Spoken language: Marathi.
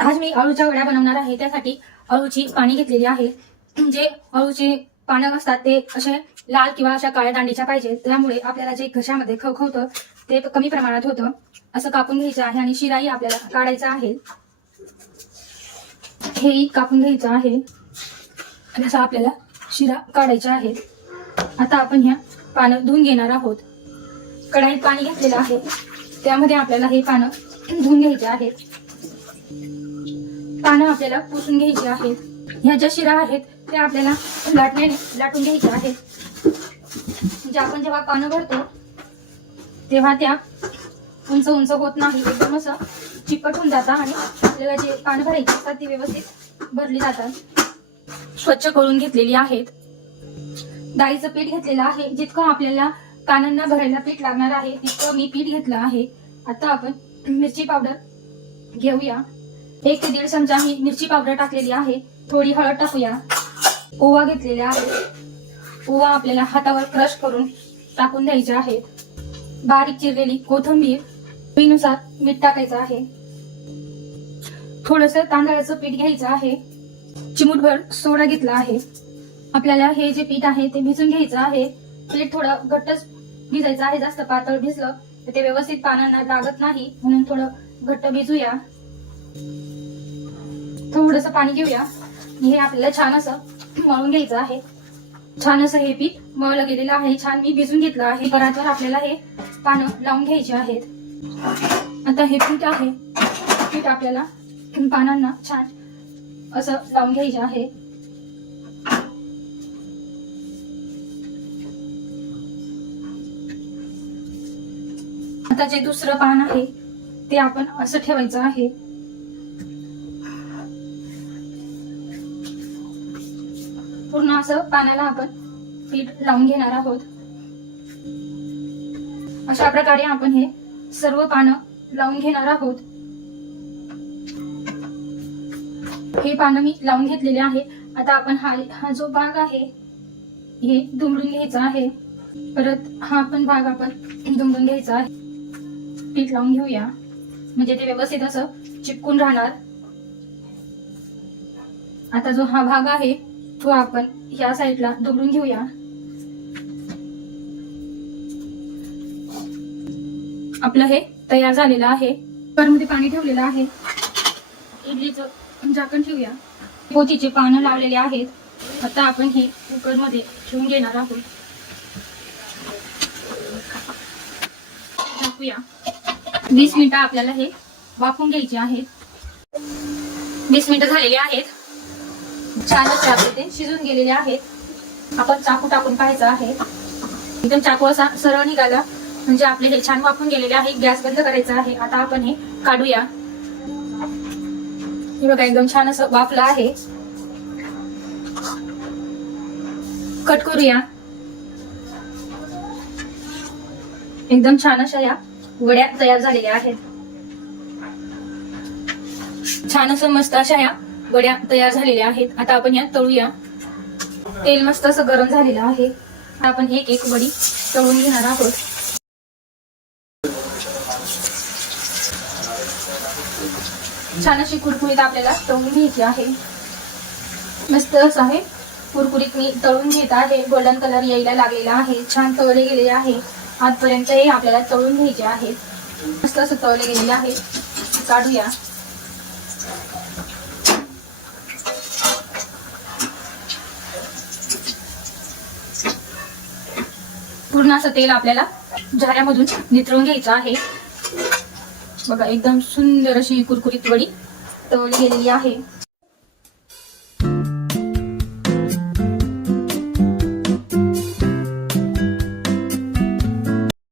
आज मी अळूच्या वड्या बनवणार आहे। त्यासाठी अळूची पाणी घेतलेली आहे। जे अळूचे पानं असतात ते असे लाल किंवा अशा काळ्या दांडीच्या पाहिजे, त्यामुळे आपल्याला जे घशामध्ये खवखवतं ते कमी प्रमाणात होतं। असं कापून घ्यायचं आहे आणि शिराही आपल्याला काढायचा आहे। हेही कापून घ्यायचं आहे आणि असं आपल्याला शिरा काढायच्या आहेत। आता आपण ह्या पानं धुवून घेणार आहोत। कढाईत पाणी घेतलेलं आहे, त्यामध्ये आपल्याला हे पानं धुवून घ्यायचे आहेत। पानं आपल्याला पुसून घ्यायची आहेत। ह्या ज्या शिरा आहेत त्या आपल्याला लाटण्याने लाटून घ्यायच्या आहेत। म्हणजे आपण जेव्हा पानं भरतो तेव्हा त्या उंच उंच होत नाही, एकदम असं चिकट होऊन जातात आणि आपल्याला जे पानं भरायची असतात ती व्यवस्थित भरली जातात। स्वच्छ करून घेतलेली आहेत। डाळीचं पीठ घेतलेलं आहे। जितकं आपल्याला कानांना भरायला पीठ लागणार आहे तितकं मी पीठ घेतलं आहे। आता आपण मिरची पावडर घेऊया। 1 ते 1.5 चमचा मी मिरची पावडर टाकलेली आहे। थोडी हळद टाकूया। ओवा घेतलेला आहे। ओवा आपल्याला हातावर क्रश करून टाकून द्यायचे आहे। बारीक चिरलेली कोथिंबीर, चवीनुसार मीठ टाकायचं आहे। थोडंसं तांदळाचं पीठ घ्यायचं आहे। चिमूटभर सोडा घेतला आहे। आपल्याला हे जे पीठ आहे ते भिजून घ्यायचं आहे। पीठ थोडं घट्टच भिजायचं आहे, जास्त पातळ भिजलं तर ते व्यवस्थित पानांना लागत नाही, म्हणून थोडं घट्ट भिजूया। थोडंसं पाणी घेऊया। हे आपल्याला छान असं मळून घ्यायचं आहे। छान असं हे पीठ मळलं गेलेलं आहे, छान मी भिजून घेतलं आहे। परातवर आपल्याला हे पानं लावून घ्यायचे आहेत। आता हे पीठ आहे, पीठ आपल्याला पानांना छान असं लावून घ्यायचे आहे। आता जे दुसरं पान आहे ते आपण असं ठेवायचं आहे। पूर्ण असं पानाला आपण पीठ लावून घेणार आहोत। अशा प्रकारे आपण हे सर्व पानं लावून घेणार आहोत। हे पानं मी लावून घेतलेले आहे। आता आपण हा जो भाग आहे हे दुमडून घ्यायचा आहे। परत हा पण भाग आपण दुमडून घ्यायचा आहे। पीठ लावून घेऊया, म्हणजे ते व्यवस्थित असं चिपकून राहणार। आता जो हा भाग आहे तो आपण या साईडला दुमडून घेऊया। आपलं हे तयार झालेलं आहे। कुकरमध्ये पाणी ठेवलेलं आहे। इडलीचं झाकण ठेवूया। पोथीचे पानं लावलेले आहेत। आता आपण हे कुकरमध्ये ठेवून घेणार आहोत। टाकूया। 20 मिनिटं आपल्याला हे वाफवून घ्यायचे आहेत। 20 मिनिटं झालेली आहेत। छान असे आपले ते शिजून गेलेले आहेत। आपण चाकू टाकून पाहायचं आहे। एकदम चाकू असा सरळ निघाला म्हणजे आपले हे छान वाफून गेलेले आहे। गॅस बंद करायचा आहे। आता आपण हे काढूया। हे बघा एकदम छान असं वाफलं आहे। कट करूया। एकदम छान अशा या वड्या तयार झालेल्या आहेत। छान असं मस्त अशा या वड्या तयार झालेल्या आहेत। आता आपण या तळूया। तेल मस्त असं गरम झालेलं आहे। आपण एक एक वडी तळून घेणार आहोत। छान अशी कुरकुरीत आपल्याला तळून घ्यायची आहे। मस्त असं आहे कुरकुरीत मी तळून घेत आहे। गोल्डन कलर यायला लागलेला आहे। छान तळले गेलेले आहे। आजपर्यंत हे आपल्याला तळून घ्यायचे आहे। मस्त असं तळले गेलेले आहे। काढूया। पूर्ण असं तेल आपल्याला झाऱ्यामधून नितळून घ्यायचं आहे। बघा एकदम सुंदर अशी कुरकुरीत वडी तळली गेलेली आहे।